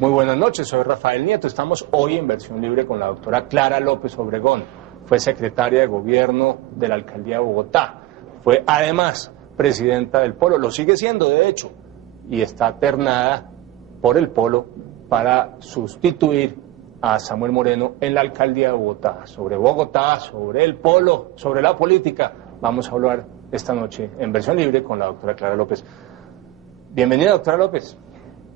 Muy buenas noches, soy Rafael Nieto. Estamos hoy en versión libre con la doctora Clara López Obregón. Fue secretaria de Gobierno de la Alcaldía de Bogotá. Fue además presidenta del Polo, lo sigue siendo de hecho, y está ternada por el Polo para sustituir a Samuel Moreno en la Alcaldía de Bogotá. Bogotá, sobre el Polo, sobre la política, vamos a hablar esta noche en versión libre con la doctora Clara López. Bienvenida, doctora López.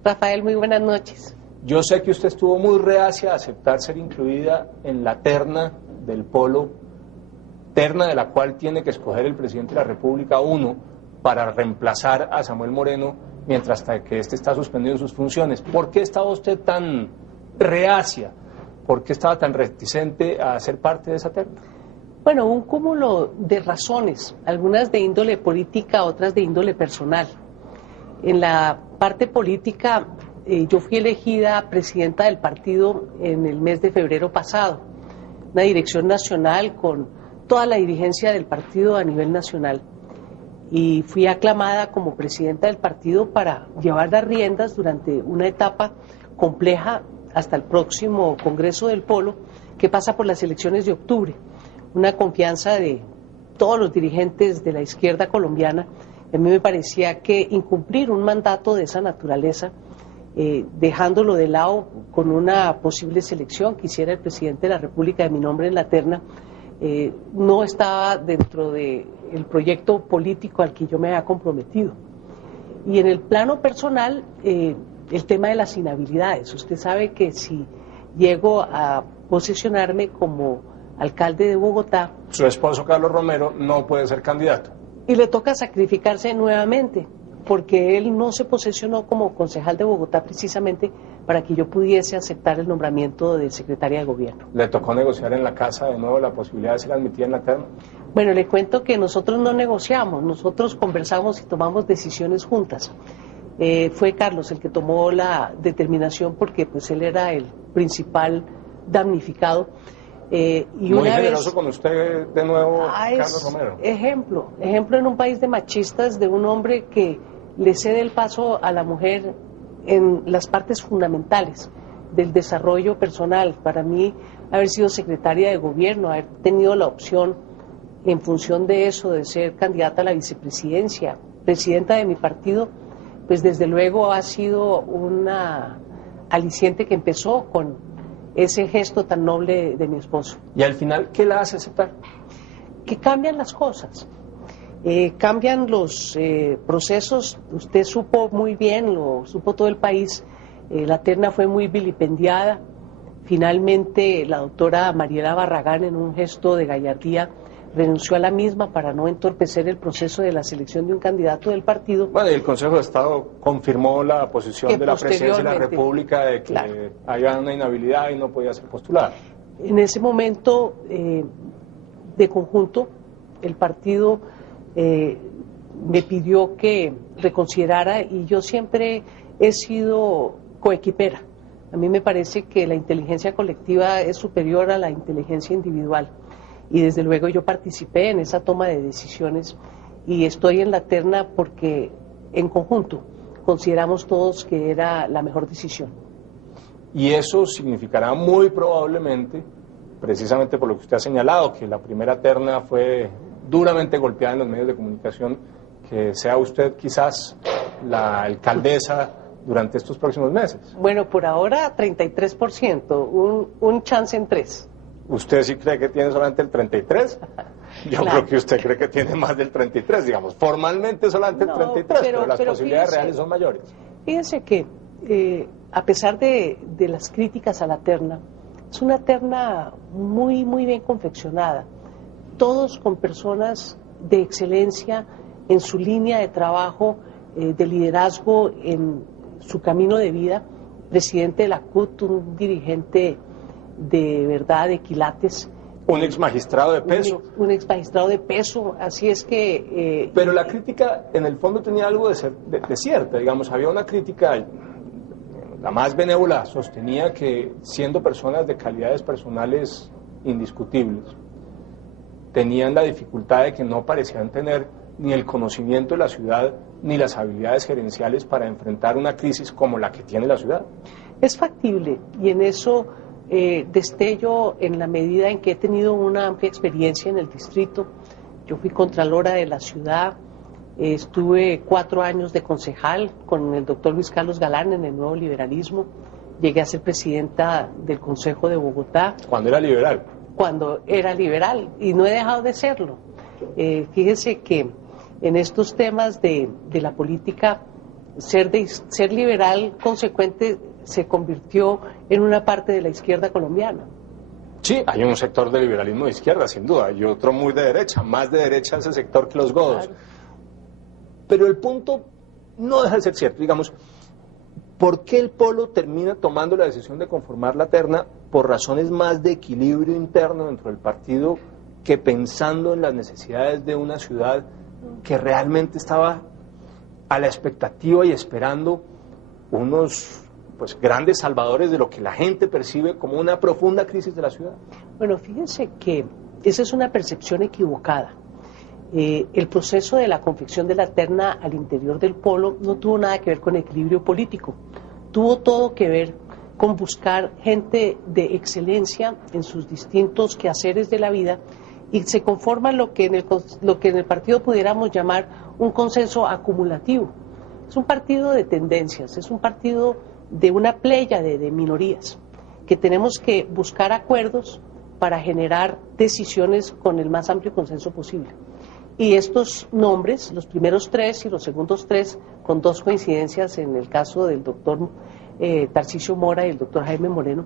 Rafael, muy buenas noches. Yo sé que usted estuvo muy reacia a aceptar ser incluida en la terna del Polo, terna de la cual tiene que escoger el presidente de la República uno para reemplazar a Samuel Moreno mientras que éste está suspendido en sus funciones. ¿Por qué estaba usted tan reacia? ¿Por qué estaba tan reticente a ser parte de esa terna? Bueno, un cúmulo de razones, algunas de índole política, otras de índole personal. En la parte política, yo fui elegida presidenta del partido en el mes de febrero pasado, una dirección nacional con toda la dirigencia del partido a nivel nacional. Y fui aclamada como presidenta del partido para llevar las riendas durante una etapa compleja hasta el próximo Congreso del Polo, que pasa por las elecciones de octubre. Una confianza de todos los dirigentes de la izquierda colombiana. A mí me parecía que incumplir un mandato de esa naturaleza, dejándolo de lado con una posible selección que hiciera el presidente de la República de mi nombre en la terna, no estaba dentro del proyecto político al que yo me había comprometido. Y en el plano personal, el tema de las inhabilidades. Usted sabe que si llego a posesionarme como alcalde de Bogotá... Su esposo Carlos Romero no puede ser candidato. Y le toca sacrificarse nuevamente, porque él no se posesionó como concejal de Bogotá precisamente para que yo pudiese aceptar el nombramiento de secretaria de Gobierno. ¿Le tocó negociar en la casa de nuevo la posibilidad de ser admitida en la terna? Bueno, le cuento que nosotros no negociamos, nosotros conversamos y tomamos decisiones juntas. Fue Carlos el que tomó la determinación porque pues él era el principal damnificado. Y muy generoso con usted de nuevo, Carlos Romero. Ejemplo en un país de machistas, de un hombre que le cede el paso a la mujer en las partes fundamentales del desarrollo personal. Para mí, haber sido secretaria de Gobierno, haber tenido la opción, en función de eso, de ser candidata a la vicepresidencia, presidenta de mi partido, pues desde luego ha sido una aliciente que empezó con ese gesto tan noble de mi esposo. ¿Y al final qué la hace aceptar? Que cambian las cosas, cambian los procesos. Usted supo muy bien, lo supo todo el país, la terna fue muy vilipendiada. Finalmente la doctora Mariela Barragán, en un gesto de gallardía, renunció a la misma para no entorpecer el proceso de la selección de un candidato del partido. Bueno, y el Consejo de Estado confirmó la posición de la Presidencia de la República de que había una inhabilidad y no podía ser postulada. En ese momento, de conjunto, el partido me pidió que reconsiderara y yo siempre he sido coequipera. A mí me parece que la inteligencia colectiva es superior a la inteligencia individual. Y desde luego yo participé en esa toma de decisiones y estoy en la terna porque en conjunto consideramos todos que era la mejor decisión. Y eso significará muy probablemente, precisamente por lo que usted ha señalado, que la primera terna fue duramente golpeada en los medios de comunicación, que sea usted quizás la alcaldesa durante estos próximos meses. Bueno, por ahora 33%, un chance en 3. ¿Usted sí cree que tiene solamente el 33? Yo creo que usted cree que tiene más del 33, digamos. Formalmente solamente el 33, pero las posibilidades reales son mayores. Fíjense que, a pesar de las críticas a la terna, es una terna muy, muy bien confeccionada. Todos con personas de excelencia en su línea de trabajo, de liderazgo en su camino de vida. Presidente de la CUT, un dirigente de verdad, de quilates. Un ex magistrado de peso. Un ex magistrado de peso, así es que... Pero la crítica en el fondo tenía algo de cierta, digamos, había una crítica, la más benévola sostenía que siendo personas de calidades personales indiscutibles, tenían la dificultad de que no parecían tener ni el conocimiento de la ciudad ni las habilidades gerenciales para enfrentar una crisis como la que tiene la ciudad. Es factible y en eso destello en la medida en que he tenido una amplia experiencia en el distrito. Yo fui contralora de la ciudad, estuve 4 años de concejal con el doctor Luis Carlos Galán en el Nuevo Liberalismo, llegué a ser presidenta del Consejo de Bogotá. ¿Cuándo era liberal? Cuando era liberal y no he dejado de serlo. Fíjese que en estos temas de la política, ser liberal consecuente se convirtió en una parte de la izquierda colombiana. Sí, hay un sector de liberalismo de izquierda, sin duda, y otro muy de derecha, más de derecha ese sector que los godos. Claro. Pero el punto no deja de ser cierto, digamos, ¿por qué el Polo termina tomando la decisión de conformar la terna? Por razones más de equilibrio interno dentro del partido que pensando en las necesidades de una ciudad que realmente estaba a la expectativa y esperando unos grandes salvadores de lo que la gente percibe como una profunda crisis de la ciudad. Bueno, fíjense que esa es una percepción equivocada. El proceso de la confección de la terna al interior del Polo no tuvo nada que ver con equilibrio político, tuvo todo que ver con buscar gente de excelencia en sus distintos quehaceres de la vida y se conforma lo que en el partido pudiéramos llamar un consenso acumulativo. Es un partido de tendencias, es un partido de una pléyade de minorías, que tenemos que buscar acuerdos para generar decisiones con el más amplio consenso posible. Y estos nombres, los primeros 3 y los segundos 3, con 2 coincidencias en el caso del doctor Tarcisio Mora y el doctor Jaime Moreno,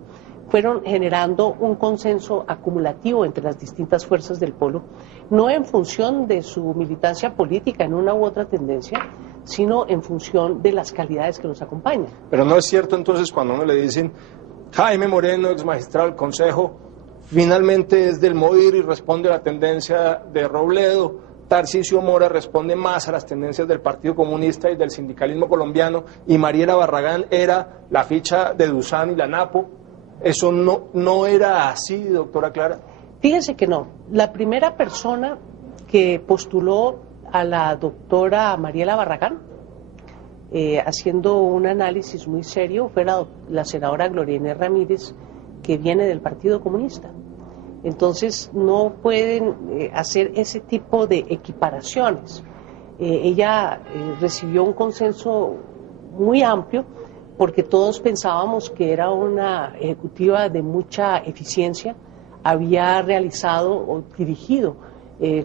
fueron generando un consenso acumulativo entre las distintas fuerzas del Polo, no en función de su militancia política en una u otra tendencia, sino en función de las calidades que los acompañan. Pero no es cierto entonces cuando uno le dicen Jaime Moreno, ex magistrado del Consejo, finalmente es del MOIR y responde a la tendencia de Robledo, Tarcisio Mora responde más a las tendencias del Partido Comunista y del sindicalismo colombiano, y Mariela Barragán era la ficha de Dusan y la Napo. ¿Eso no era así, doctora Clara? Fíjense que no. La primera persona que postuló a la doctora Mariela Barragán, haciendo un análisis muy serio, fue la senadora Gloria Inés Ramírez, que viene del Partido Comunista. Entonces no pueden hacer ese tipo de equiparaciones. Ella recibió un consenso muy amplio porque todos pensábamos que era una ejecutiva de mucha eficiencia, había realizado o dirigido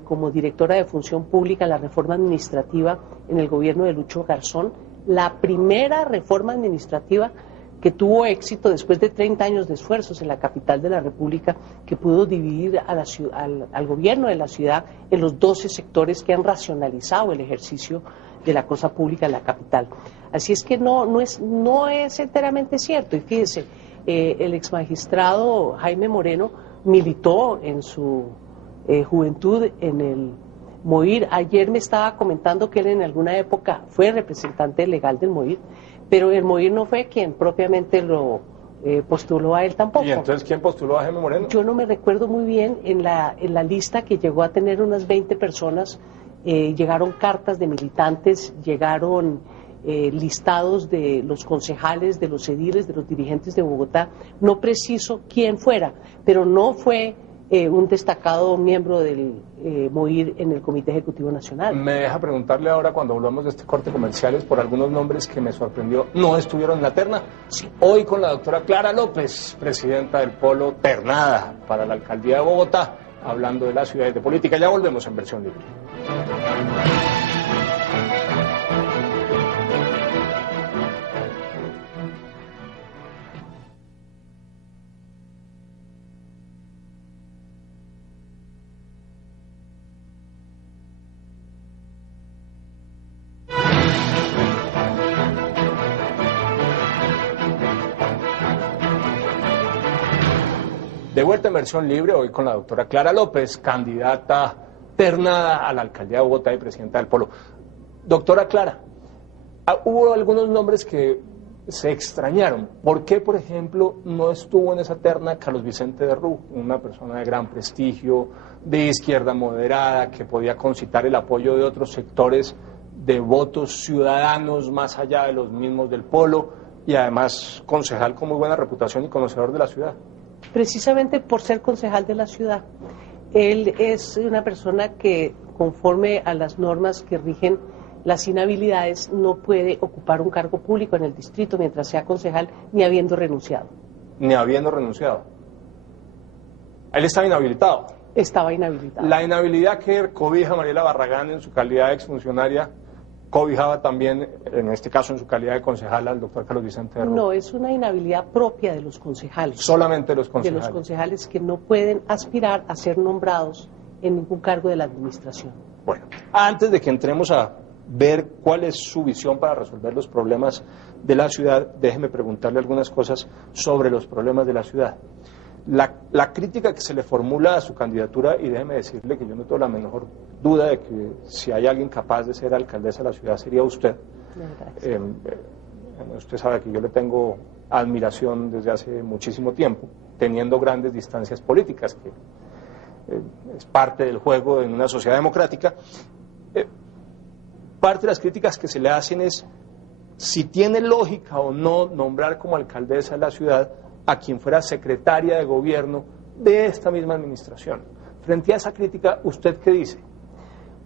como directora de Función Pública la reforma administrativa en el gobierno de Lucho Garzón, la primera reforma administrativa que tuvo éxito después de 30 años de esfuerzos en la capital de la República, que pudo dividir al gobierno de la ciudad en los 12 sectores que han racionalizado el ejercicio de la cosa pública en la capital. Así es que no es enteramente cierto. Y fíjese, el exmagistrado Jaime Moreno militó en su juventud en el MOIR. Ayer me estaba comentando que él en alguna época fue representante legal del MOIR, pero el MOIR no fue quien propiamente lo postuló a él tampoco. ¿Y entonces quién postuló a Jaime Moreno? Yo no me recuerdo muy bien, en la lista que llegó a tener unas 20 personas, llegaron cartas de militantes, llegaron listados de los concejales, de los ediles, de los dirigentes de Bogotá. No preciso quién fuera, pero no fue un destacado miembro del MOIR en el Comité Ejecutivo Nacional. Me deja preguntarle ahora, cuando hablamos de este corte comerciales, por algunos nombres que me sorprendió, no estuvieron en la terna. Sí. Hoy con la doctora Clara López, presidenta del Polo, ternada para la alcaldía de Bogotá, hablando de la ciudad y de política. Ya volvemos en Versión Libre. De vuelta en Versión Libre, hoy con la doctora Clara López, candidata ternada a la alcaldía de Bogotá y presidenta del Polo. Doctora Clara, hubo algunos nombres que se extrañaron. ¿Por qué, por ejemplo, no estuvo en esa terna Carlos Vicente de Rú, una persona de gran prestigio, de izquierda moderada, que podía concitar el apoyo de otros sectores de votos ciudadanos más allá de los mismos del Polo? y además concejal con muy buena reputación y conocedor de la ciudad. Precisamente por ser concejal de la ciudad. Él es una persona que, conforme a las normas que rigen las inhabilidades, no puede ocupar un cargo público en el distrito mientras sea concejal, ni habiendo renunciado. Ni habiendo renunciado. Él estaba inhabilitado. Estaba inhabilitado. La inhabilidad que cobija Mariela Barragán en su calidad de exfuncionaria, cobijaba también, en este caso en su calidad de concejal, al doctor Carlos Vicente Berruco. No, es una inhabilidad propia de los concejales. Solamente de los concejales. De los concejales que no pueden aspirar a ser nombrados en ningún cargo de la administración. Bueno, antes de que entremos a ver cuál es su visión para resolver los problemas de la ciudad, déjeme preguntarle algunas cosas sobre los problemas de la ciudad. La crítica que se le formula a su candidatura, y déjeme decirle que yo no tengo la menor duda de que si hay alguien capaz de ser alcaldesa de la ciudad sería usted. Usted sabe que yo le tengo admiración desde hace muchísimo tiempo, teniendo grandes distancias políticas, que es parte del juego en una sociedad democrática. Parte de las críticas que se le hacen es si tiene lógica o no nombrar como alcaldesa de la ciudad a quien fuera secretaria de gobierno de esta misma administración. Frente a esa crítica, ¿usted qué dice?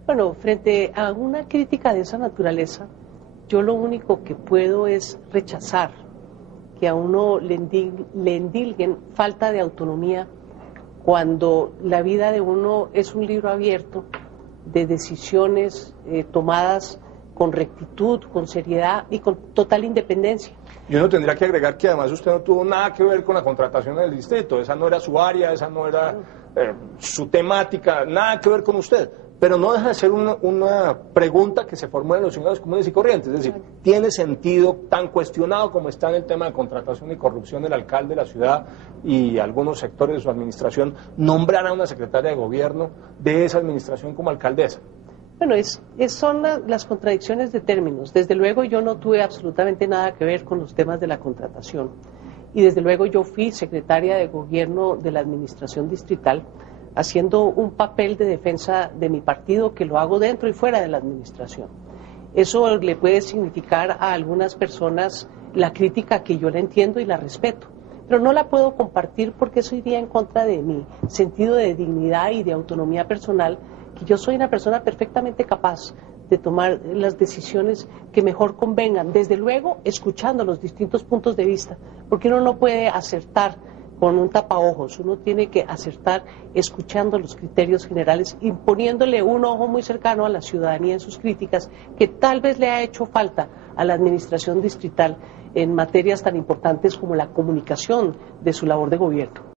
Bueno, frente a una crítica de esa naturaleza, yo lo único que puedo es rechazar que a uno le endilguen falta de autonomía cuando la vida de uno es un libro abierto de decisiones tomadas con rectitud, con seriedad y con total independencia. Yo no tendría que agregar que además usted no tuvo nada que ver con la contratación del distrito, esa no era su área, esa no era su temática, nada que ver con usted. Pero no deja de ser una pregunta que se formula en los ciudadanos comunes y corrientes. Es decir, ¿tiene sentido, tan cuestionado como está en el tema de contratación y corrupción del alcalde de la ciudad y algunos sectores de su administración, nombrar a una secretaria de gobierno de esa administración como alcaldesa? Bueno, son las contradicciones de términos. Desde luego yo no tuve absolutamente nada que ver con los temas de la contratación. Y desde luego yo fui secretaria de gobierno de la administración distrital, haciendo un papel de defensa de mi partido que lo hago dentro y fuera de la administración. Eso le puede significar a algunas personas la crítica que yo la entiendo y la respeto, pero no la puedo compartir porque eso iría en contra de mi sentido de dignidad y de autonomía personal, que yo soy una persona perfectamente capaz de tomar las decisiones que mejor convengan, desde luego escuchando los distintos puntos de vista, porque uno no puede acertar con un tapaojos, uno tiene que acertar escuchando los criterios generales, imponiéndole un ojo muy cercano a la ciudadanía en sus críticas, que tal vez le ha hecho falta a la administración distrital en materias tan importantes como la comunicación de su labor de gobierno.